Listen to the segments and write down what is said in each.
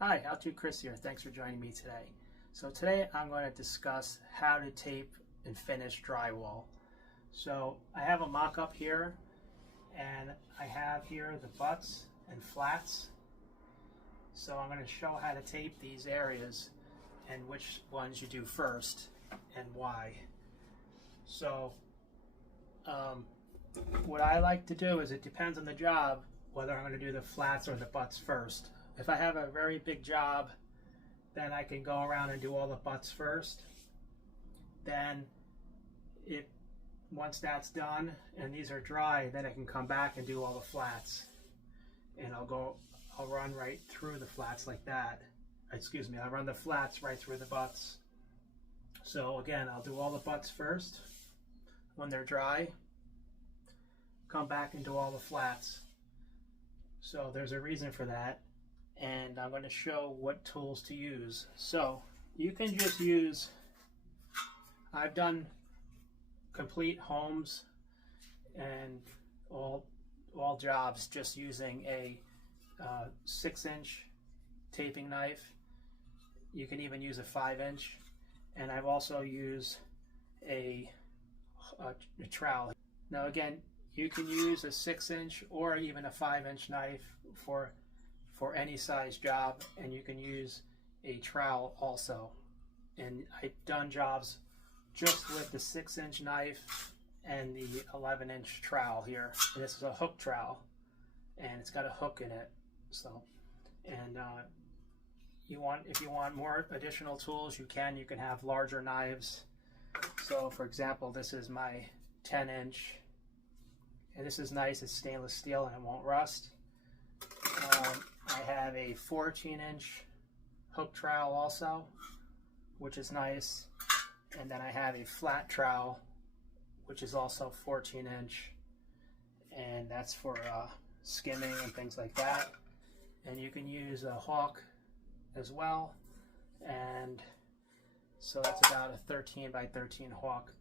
Hi, How-To Chris here. Thanks for joining me today. So today I'm going to discuss how to tape and finish drywall. So I have a mock-up here, and I have here the butts and flats. So I'm going to show how to tape these areas and which ones you do first and why. So what I like to do is, it depends on the job whether I'm going to do the flats or the butts first. If I have a very big job, then I can go around and do all the butts first. Then once that's done and these are dry, then I can come back and do all the flats. And I'll run right through the flats like that. Excuse me, I'll run the flats right through the butts. So again, I'll do all the butts first. When they're dry, come back and do all the flats. So there's a reason for that, and I'm going to show what tools to use. So you can just use, I've done complete homes and all jobs just using a 6-inch taping knife. You can even use a 5-inch, and I've also used a trowel. Now again, you can use a 6-inch or even a 5-inch knife for any size job, and you can use a trowel also. And I've done jobs just with the 6-inch knife and the 11-inch trowel here. And this is a hook trowel, and it's got a hook in it. So, and if you want more additional tools, you can have larger knives. So for example, this is my 10-inch. And this is nice, it's stainless steel and it won't rust. I have a 14-inch hook trowel also, which is nice. And then I have a flat trowel, which is also 14-inch. And that's for skimming and things like that. And you can use a hawk as well. And so that's about a 13 by 13 hawk.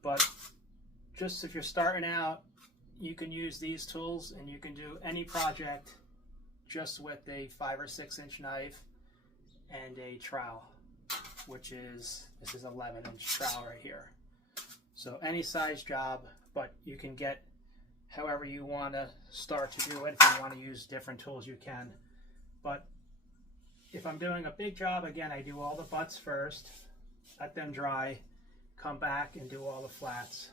But just if you're starting out, you can use these tools, and you can do any project just with a 5 or 6-inch knife and a trowel, this is 11-inch trowel right here. So any size job, but you can get however you want to start to do it. If you want to use different tools, you can. But if I'm doing a big job, again, I do all the butts first, let them dry, come back and do all the flats.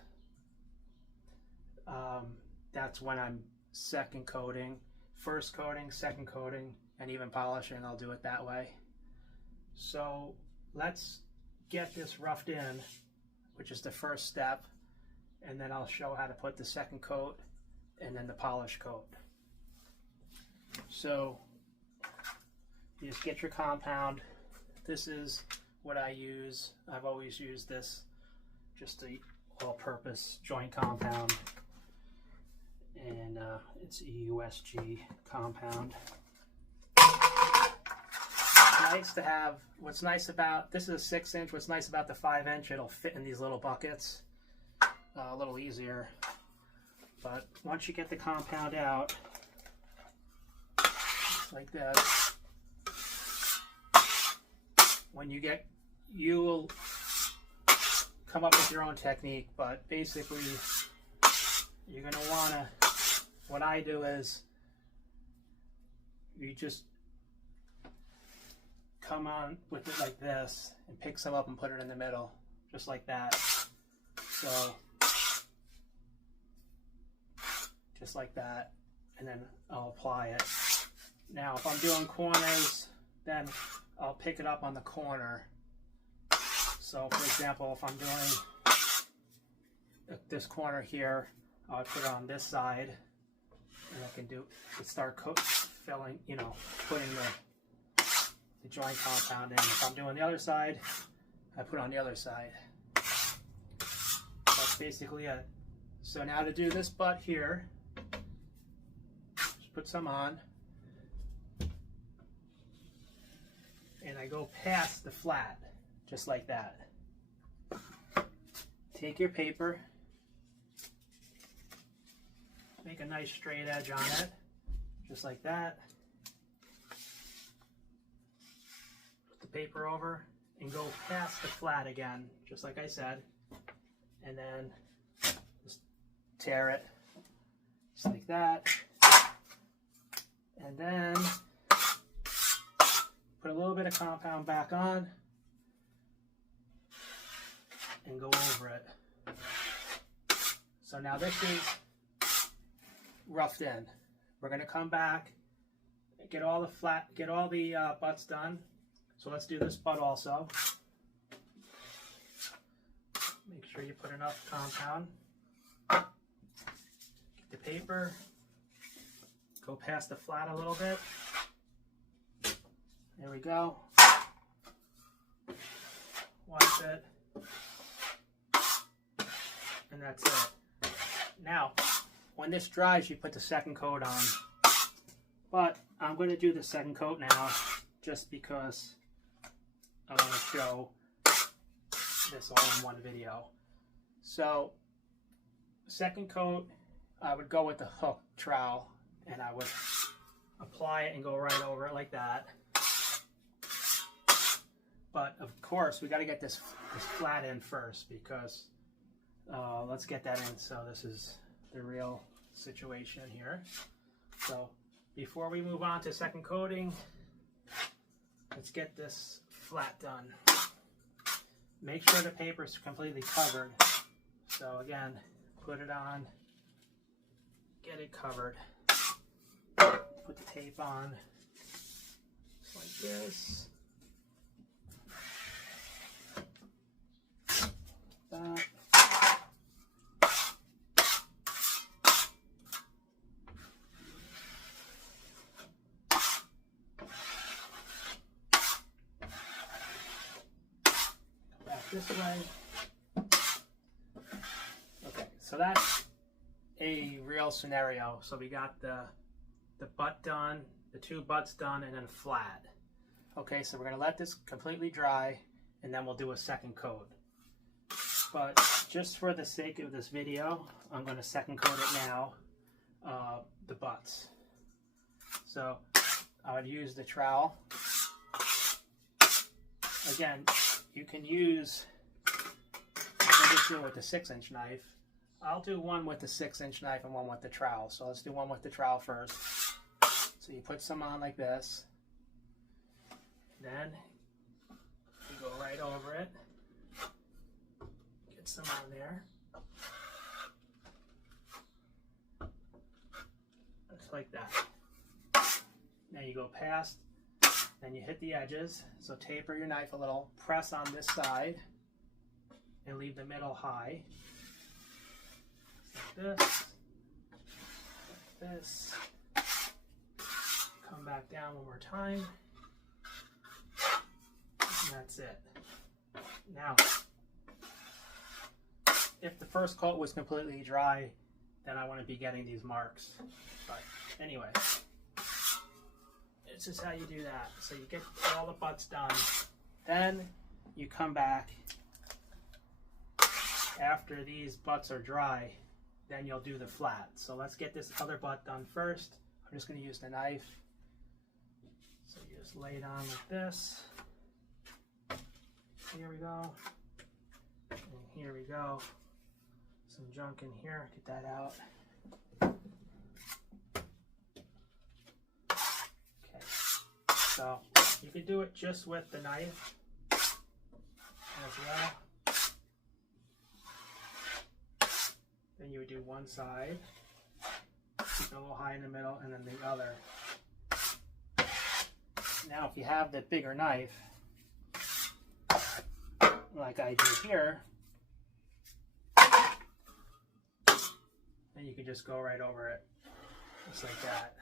That's when I'm second coating, first coating, second coating, and even polishing. I'll do it that way. So let's get this roughed in, which is the first step, and then I'll show how to put the second coat and then the polish coat. So you just get your compound. This is what I use. I've always used this, just the all-purpose joint compound. And it's EUSG compound. Nice to have. What's nice about this is a 6-inch. What's nice about the 5-inch, it'll fit in these little buckets a little easier. But once you get the compound out like this, you'll come up with your own technique. But basically, you're going to want to, what I do is, you just come on with it like this and pick some up and put it in the middle, just like that. So, just like that, and then I'll apply it. Now, if I'm doing corners, then I'll pick it up on the corner. So, for example, if I'm doing this corner here, I'll put it on this side, and I can start filling, putting the joint compound in. If I'm doing the other side, I put on the other side. That's basically it. So now to do this butt here, just put some on, and I go past the flat, just like that. Take your paper, make a nice straight edge on it, just like that. paper over and go past the flat again, just like I said, and then just tear it just like that, and then put a little bit of compound back on and go over it. So now this is roughed in. We're going to come back, get all the butts done. So let's do this butt also. Make sure you put enough compound. Get the paper, go past the flat a little bit. There we go. Wipe it. And that's it. Now, when this dries, you put the second coat on. But I'm going to do the second coat now just because I want to show this all in one video. So, second coat, I would go with the hook trowel and I would apply it and go right over it like that. But of course, we got to get this flat in first because let's get that in. So this is the real situation here. So before we move on to second coating, let's get this flat done. Make sure the paper is completely covered. So again, put it on, get it covered. Put the tape on, just like this. That. Back this way. Okay, so that's a real scenario. So we got the butt done, the two butts done, and then flat. Okay, so we're gonna let this completely dry, and then we'll do a second coat. But just for the sake of this video, I'm going to second coat it now, the butts. So I would use the trowel. Again, you can use, I just do it with the 6-inch knife. I'll do one with the 6-inch knife and one with the trowel. So let's do one with the trowel first. So you put some on like this. Then you go right over it. Some on there, just like that. Now you go past, then you hit the edges, so taper your knife a little, press on this side, and leave the middle high. Like this, come back down one more time, and that's it. Now, if the first coat was completely dry, then I wouldn't be getting these marks. But anyway, this is how you do that. So you get all the butts done. Then you come back after these butts are dry, then you'll do the flat. So let's get this other butt done first. I'm just going to use the knife. So you just lay it on like this. Here we go. And here we go. Some junk in here, get that out. Okay, so you can do it just with the knife as well. Then you would do one side, keep it a little high in the middle, and then the other. Now if you have the bigger knife, like I do here, and you can just go right over it, just like that.